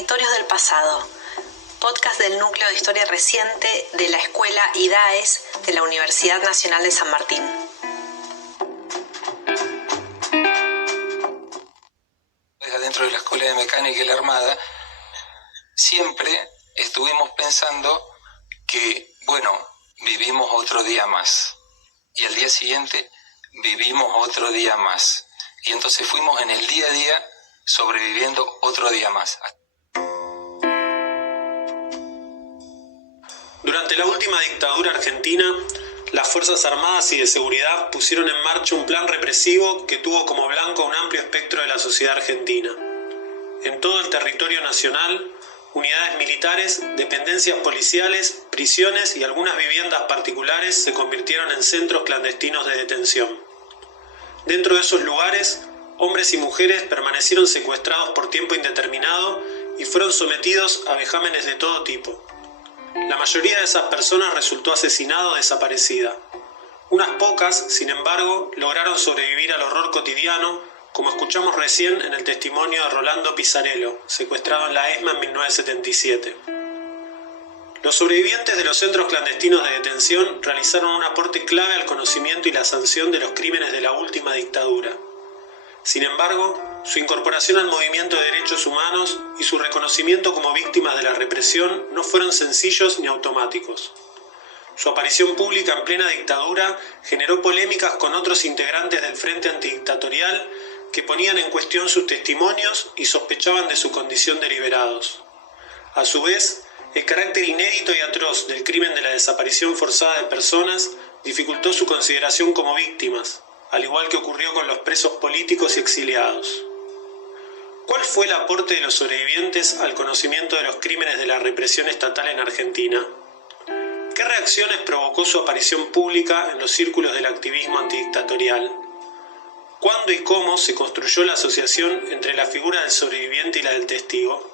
Territorios del Pasado, podcast del Núcleo de Historia Reciente de la Escuela IDAES de la Universidad Nacional de San Martín. Dentro de la Escuela de Mecánica y la Armada, siempre estuvimos pensando que, vivimos otro día más. Y al día siguiente vivimos otro día más. Y entonces fuimos en el día a día sobreviviendo otro día más. Durante la última dictadura argentina, las Fuerzas Armadas y de Seguridad pusieron en marcha un plan represivo que tuvo como blanco un amplio espectro de la sociedad argentina. En todo el territorio nacional, unidades militares, dependencias policiales, prisiones y algunas viviendas particulares se convirtieron en centros clandestinos de detención. Dentro de esos lugares, hombres y mujeres permanecieron secuestrados por tiempo indeterminado y fueron sometidos a vejámenes de todo tipo. La mayoría de esas personas resultó asesinada o desaparecida. Unas pocas, sin embargo, lograron sobrevivir al horror cotidiano, como escuchamos recién en el testimonio de Rolando Pisarello, secuestrado en la ESMA en 1977. Los sobrevivientes de los centros clandestinos de detención realizaron un aporte clave al conocimiento y la sanción de los crímenes de la última dictadura. Sin embargo, su incorporación al movimiento de derechos humanos y su reconocimiento como víctimas de la represión no fueron sencillos ni automáticos. Su aparición pública en plena dictadura generó polémicas con otros integrantes del Frente Antidictatorial que ponían en cuestión sus testimonios y sospechaban de su condición de liberados. A su vez, el carácter inédito y atroz del crimen de la desaparición forzada de personas dificultó su consideración como víctimas, al igual que ocurrió con los presos políticos y exiliados. ¿Cuál fue el aporte de los sobrevivientes al conocimiento de los crímenes de la represión estatal en Argentina? ¿Qué reacciones provocó su aparición pública en los círculos del activismo antidictatorial? ¿Cuándo y cómo se construyó la asociación entre la figura del sobreviviente y la del testigo?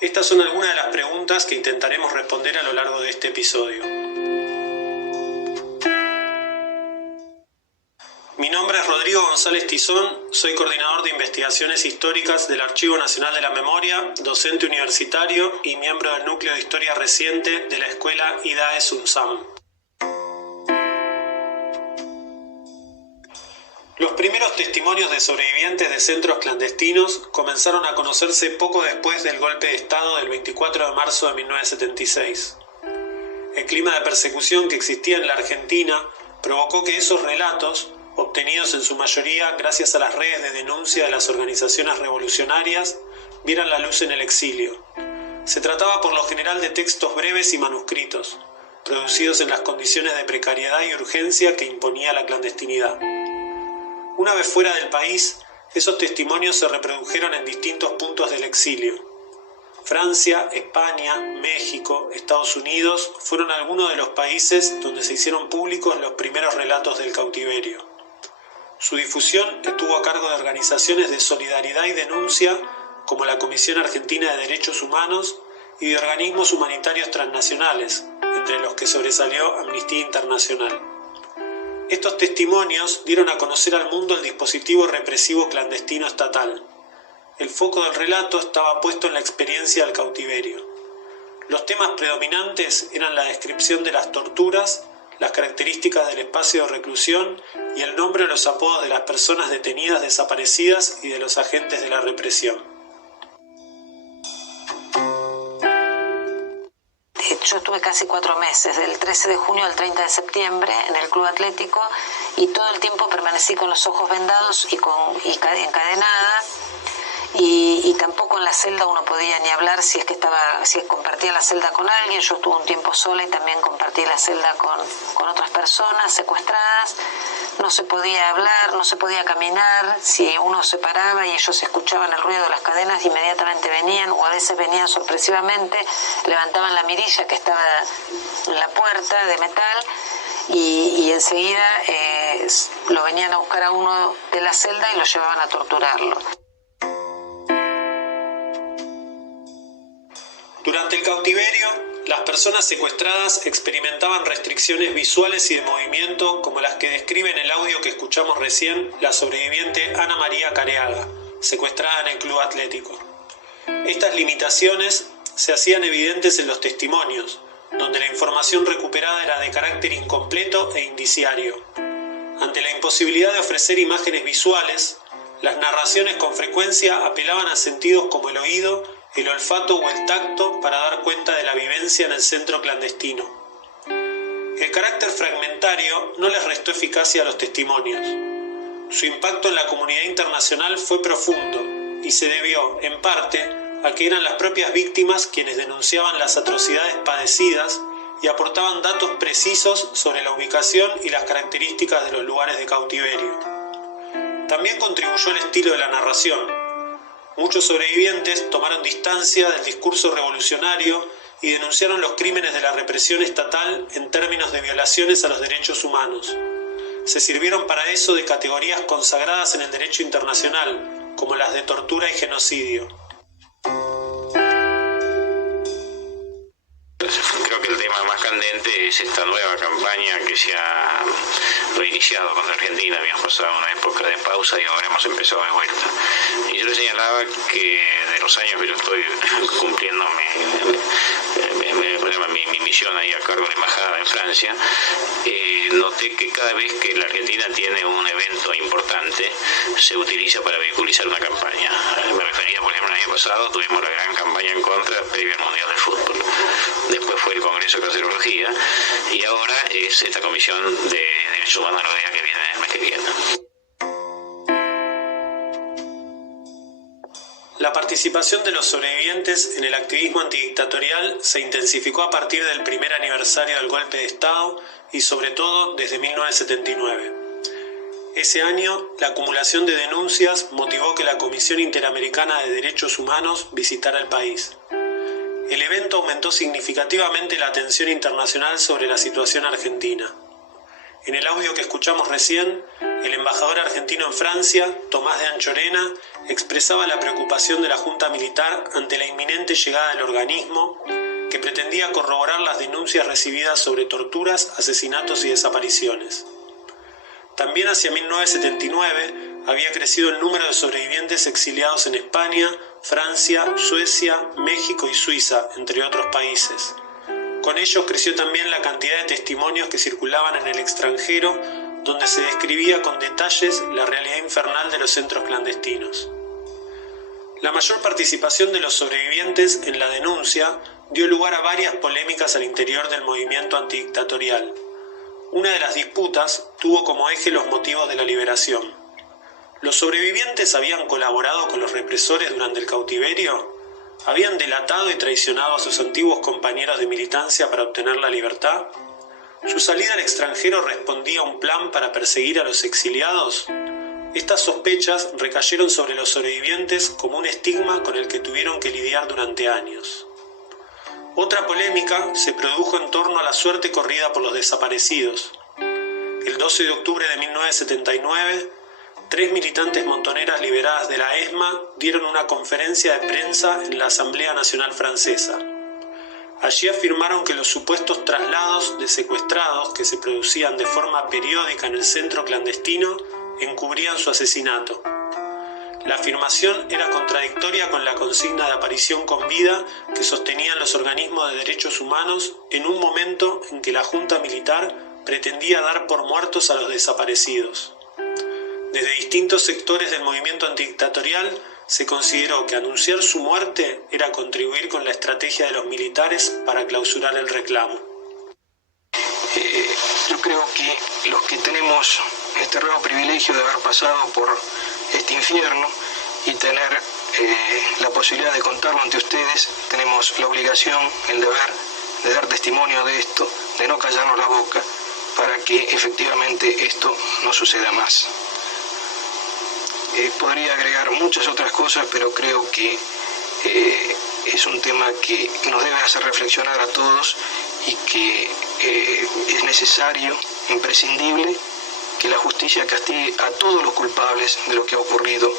Estas son algunas de las preguntas que intentaremos responder a lo largo de este episodio. Mi nombre es Rodrigo González Tizón, soy coordinador de investigaciones históricas del Archivo Nacional de la Memoria, docente universitario y miembro del Núcleo de Historia Reciente de la Escuela IDAES UNSAM. Los primeros testimonios de sobrevivientes de centros clandestinos comenzaron a conocerse poco después del golpe de Estado del 24 de marzo de 1976. El clima de persecución que existía en la Argentina provocó que esos relatos, obtenidos en su mayoría gracias a las redes de denuncia de las organizaciones revolucionarias, vieran la luz en el exilio. Se trataba por lo general de textos breves y manuscritos, producidos en las condiciones de precariedad y urgencia que imponía la clandestinidad. Una vez fuera del país, esos testimonios se reprodujeron en distintos puntos del exilio. Francia, España, México, Estados Unidos fueron algunos de los países donde se hicieron públicos los primeros relatos del cautiverio. Su difusión estuvo a cargo de organizaciones de solidaridad y denuncia como la Comisión Argentina de Derechos Humanos y de organismos humanitarios transnacionales, entre los que sobresalió Amnistía Internacional. Estos testimonios dieron a conocer al mundo el dispositivo represivo clandestino estatal. El foco del relato estaba puesto en la experiencia del cautiverio. Los temas predominantes eran la descripción de las torturas, las características del espacio de reclusión y el nombre o los apodos de las personas detenidas, desaparecidas y de los agentes de la represión. Yo estuve casi 4 meses, del 13 de junio al 30 de septiembre, en el Club Atlético, y todo el tiempo permanecí con los ojos vendados y encadenada, y tampoco en la celda uno podía ni hablar si compartía la celda con alguien. Yo estuve un tiempo sola y también compartí la celda con otras personas secuestradas. No se podía hablar, no se podía caminar. Si uno se paraba y ellos escuchaban el ruido de las cadenas, inmediatamente venían, o a veces venían sorpresivamente, levantaban la mirilla que estaba en la puerta de metal y enseguida lo venían a buscar a uno de la celda y lo llevaban a torturarlo. Durante el cautiverio, las personas secuestradas experimentaban restricciones visuales y de movimiento como las que describe en el audio que escuchamos recién la sobreviviente Ana María Careaga, secuestrada en el Club Atlético. Estas limitaciones se hacían evidentes en los testimonios, donde la información recuperada era de carácter incompleto e indiciario. Ante la imposibilidad de ofrecer imágenes visuales, las narraciones con frecuencia apelaban a sentidos como el oído, el olfato o el tacto para dar cuenta de la vivencia en el centro clandestino. El carácter fragmentario no les restó eficacia a los testimonios. Su impacto en la comunidad internacional fue profundo y se debió, en parte, a que eran las propias víctimas quienes denunciaban las atrocidades padecidas y aportaban datos precisos sobre la ubicación y las características de los lugares de cautiverio. También contribuyó el estilo de la narración. Muchos sobrevivientes tomaron distancia del discurso revolucionario y denunciaron los crímenes de la represión estatal en términos de violaciones a los derechos humanos. Se sirvieron para eso de categorías consagradas en el derecho internacional, como las de tortura y genocidio. Creo que el tema más candente es esta nueva campaña que se ha reiniciado contra Argentina. Habíamos pasado una época de pausa y ahora hemos empezado de vuelta. Y yo le señalaba que de los años que yo estoy cumpliendo mi misión ahí a cargo de la embajada en Francia, noté que cada vez que la Argentina tiene un evento importante se utiliza para vehiculizar una campaña. Me refería, por ejemplo, el año pasado tuvimos la gran campaña en contra previa al Mundial de Fútbol. Después fue el Congreso de Cardiología y ahora es esta Comisión de Derechos Humanos de la OEA que viene el mes que viene. La participación de los sobrevivientes en el activismo antidictatorial se intensificó a partir del primer aniversario del golpe de Estado y sobre todo desde 1979. Ese año, la acumulación de denuncias motivó que la Comisión Interamericana de Derechos Humanos visitara el país. El evento aumentó significativamente la atención internacional sobre la situación argentina. En el audio que escuchamos recién, el embajador argentino en Francia, Tomás de Anchorena, expresaba la preocupación de la Junta Militar ante la inminente llegada del organismo, que pretendía corroborar las denuncias recibidas sobre torturas, asesinatos y desapariciones. También hacia 1979 había crecido el número de sobrevivientes exiliados en España, Francia, Suecia, México y Suiza, entre otros países. Con ellos creció también la cantidad de testimonios que circulaban en el extranjero, donde se describía con detalles la realidad infernal de los centros clandestinos. La mayor participación de los sobrevivientes en la denuncia dio lugar a varias polémicas al interior del movimiento antidictatorial. Una de las disputas tuvo como eje los motivos de la liberación. ¿Los sobrevivientes habían colaborado con los represores durante el cautiverio? ¿Habían delatado y traicionado a sus antiguos compañeros de militancia para obtener la libertad? ¿Su salida al extranjero respondía a un plan para perseguir a los exiliados? Estas sospechas recayeron sobre los sobrevivientes como un estigma con el que tuvieron que lidiar durante años. Otra polémica se produjo en torno a la suerte corrida por los desaparecidos. El 12 de octubre de 1979, 3 militantes montoneras liberadas de la ESMA dieron una conferencia de prensa en la Asamblea Nacional Francesa. Allí afirmaron que los supuestos traslados de secuestrados que se producían de forma periódica en el centro clandestino encubrían su asesinato. La afirmación era contradictoria con la consigna de aparición con vida que sostenían los organismos de derechos humanos en un momento en que la Junta Militar pretendía dar por muertos a los desaparecidos. Desde distintos sectores del movimiento antidictatorial se consideró que anunciar su muerte era contribuir con la estrategia de los militares para clausurar el reclamo. Yo creo que los que tenemos este raro privilegio de haber pasado por este infierno y tener la posibilidad de contarlo ante ustedes, tenemos la obligación, el deber de dar testimonio de esto, de no callarnos la boca, para que efectivamente esto no suceda más. Podría agregar muchas otras cosas, pero creo que es un tema que nos debe hacer reflexionar a todos y que es necesario, imprescindible, que la justicia castigue a todos los culpables de lo que ha ocurrido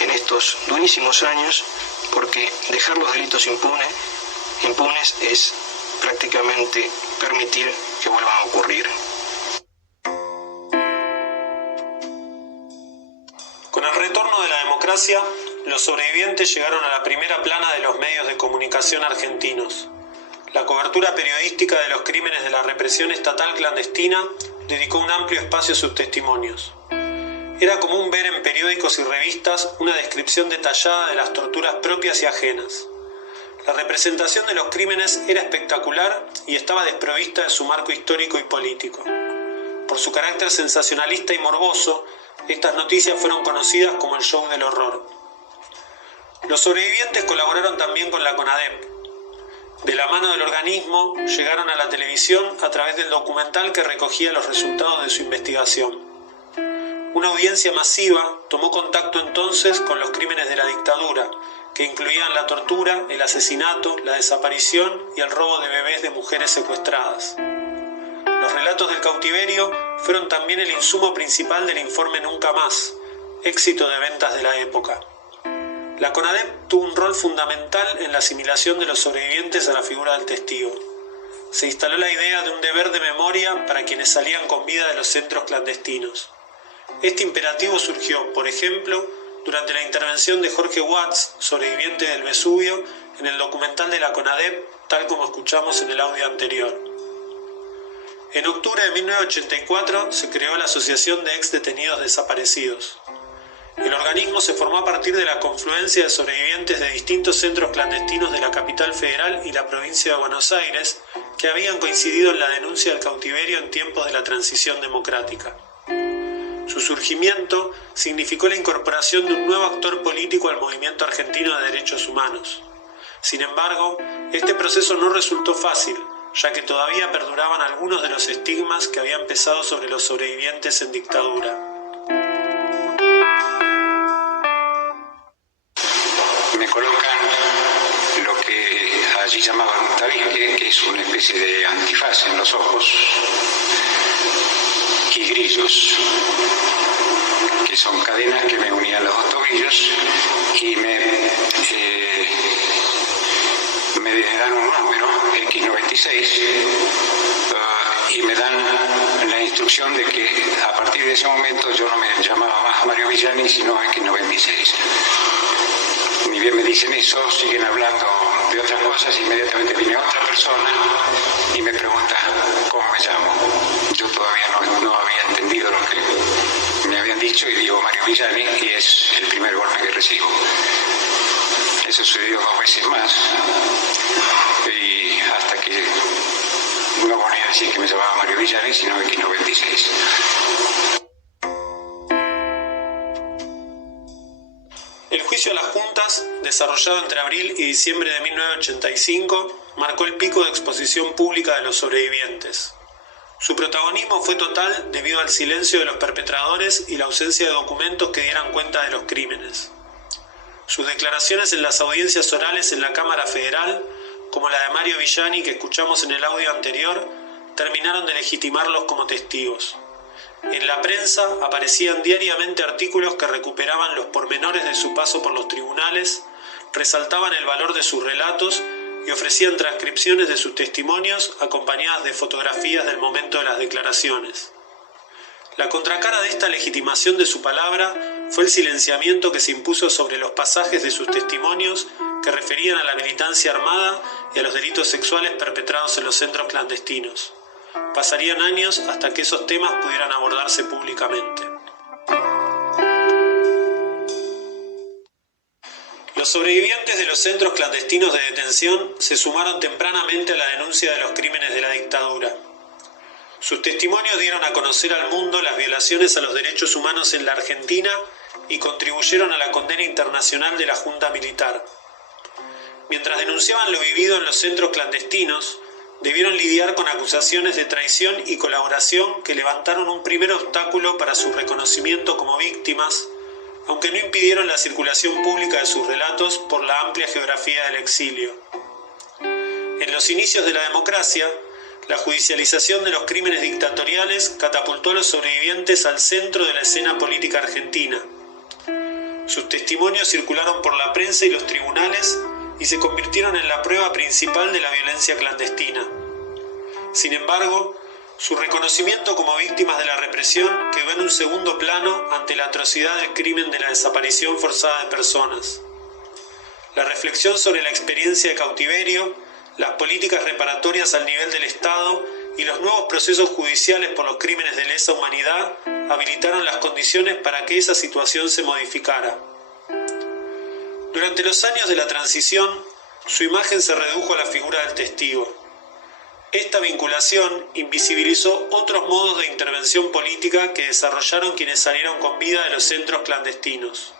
en estos durísimos años, porque dejar los delitos impunes es prácticamente permitir que vuelvan a ocurrir. Con el retorno de la democracia, los sobrevivientes llegaron a la primera plana de los medios de comunicación argentinos. La cobertura periodística de los crímenes de la represión estatal clandestina dedicó un amplio espacio a sus testimonios. Era común ver en periódicos y revistas una descripción detallada de las torturas propias y ajenas. La representación de los crímenes era espectacular y estaba desprovista de su marco histórico y político. Por su carácter sensacionalista y morboso, estas noticias fueron conocidas como el show del horror. Los sobrevivientes colaboraron también con la CONADEP. De la mano del organismo, llegaron a la televisión a través del documental que recogía los resultados de su investigación. Una audiencia masiva tomó contacto entonces con los crímenes de la dictadura, que incluían la tortura, el asesinato, la desaparición y el robo de bebés de mujeres secuestradas. Los relatos del cautiverio fueron también el insumo principal del informe Nunca Más, éxito de ventas de la época. La CONADEP tuvo un rol fundamental en la asimilación de los sobrevivientes a la figura del testigo. Se instaló la idea de un deber de memoria para quienes salían con vida de los centros clandestinos. Este imperativo surgió, por ejemplo, durante la intervención de Jorge Watts, sobreviviente del Vesubio, en el documental de la CONADEP, tal como escuchamos en el audio anterior. En octubre de 1984 se creó la Asociación de Exdetenidos Desaparecidos. El organismo se formó a partir de la confluencia de sobrevivientes de distintos centros clandestinos de la capital federal y la provincia de Buenos Aires, que habían coincidido en la denuncia del cautiverio en tiempos de la transición democrática. Su surgimiento significó la incorporación de un nuevo actor político al movimiento argentino de derechos humanos. Sin embargo, este proceso no resultó fácil, ya que todavía perduraban algunos de los estigmas que habían pesado sobre los sobrevivientes en dictadura. Me colocan lo que allí llamaban un tabique, que es una especie de antifaz en los ojos, y grillos, que son cadenas que me unían los dos tobillos, y me dan un número, X96, y me dan la instrucción de que a partir de ese momento yo no me llamaba más Mario Villani, sino X96. Ni bien me dicen eso, siguen hablando de otras cosas, inmediatamente viene otra persona y me pregunta cómo me llamo. Yo todavía no había entendido lo que me habían dicho y digo Mario Villani, y es el primer golpe que recibo. Eso sucedió 2 veces más, y hasta que no volví a decir que me llamaba Mario Villani, sino X96. El juicio a las juntas, desarrollado entre abril y diciembre de 1985, marcó el pico de exposición pública de los sobrevivientes. Su protagonismo fue total debido al silencio de los perpetradores y la ausencia de documentos que dieran cuenta de los crímenes. Sus declaraciones en las audiencias orales en la Cámara Federal, como la de Mario Villani que escuchamos en el audio anterior, terminaron de legitimarlos como testigos. En la prensa aparecían diariamente artículos que recuperaban los pormenores de su paso por los tribunales, resaltaban el valor de sus relatos y ofrecían transcripciones de sus testimonios acompañadas de fotografías del momento de las declaraciones. La contracara de esta legitimación de su palabra fue el silenciamiento que se impuso sobre los pasajes de sus testimonios que referían a la militancia armada y a los delitos sexuales perpetrados en los centros clandestinos. Pasarían años hasta que esos temas pudieran abordarse públicamente. Los sobrevivientes de los centros clandestinos de detención se sumaron tempranamente a la denuncia de los crímenes de la dictadura. Sus testimonios dieron a conocer al mundo las violaciones a los derechos humanos en la Argentina y contribuyeron a la condena internacional de la Junta Militar. Mientras denunciaban lo vivido en los centros clandestinos, debieron lidiar con acusaciones de traición y colaboración que levantaron un primer obstáculo para su reconocimiento como víctimas, aunque no impidieron la circulación pública de sus relatos por la amplia geografía del exilio. En los inicios de la democracia, la judicialización de los crímenes dictatoriales catapultó a los sobrevivientes al centro de la escena política argentina. Sus testimonios circularon por la prensa y los tribunales y se convirtieron en la prueba principal de la violencia clandestina. Sin embargo, Su reconocimiento como víctimas de la represión quedó en un segundo plano ante la atrocidad del crimen de la desaparición forzada de personas. La reflexión sobre la experiencia de cautiverio, las políticas reparatorias al nivel del Estado y los nuevos procesos judiciales por los crímenes de lesa humanidad habilitaron las condiciones para que esa situación se modificara. Durante los años de la transición, su imagen se redujo a la figura del testigo. Esta vinculación invisibilizó otros modos de intervención política que desarrollaron quienes salieron con vida de los centros clandestinos.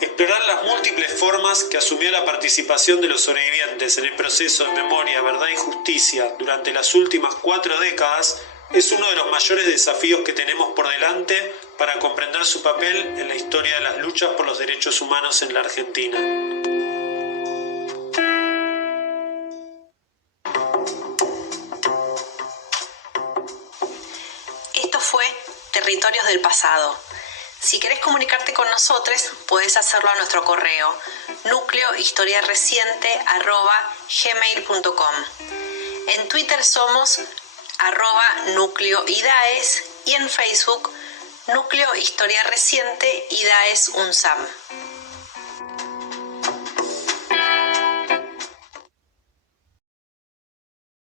Explorar las múltiples formas que asumió la participación de los sobrevivientes en el proceso de memoria, verdad y justicia durante las últimas 4 décadas es uno de los mayores desafíos que tenemos por delante para comprender su papel en la historia de las luchas por los derechos humanos en la Argentina. Esto fue Territorios del Pasado. Si querés comunicarte con nosotros, podés hacerlo a nuestro correo nucleohistoriareciente@gmail.com. En Twitter somos @nucleoidaes y en Facebook Núcleo Historia Reciente Idaes UNSAM.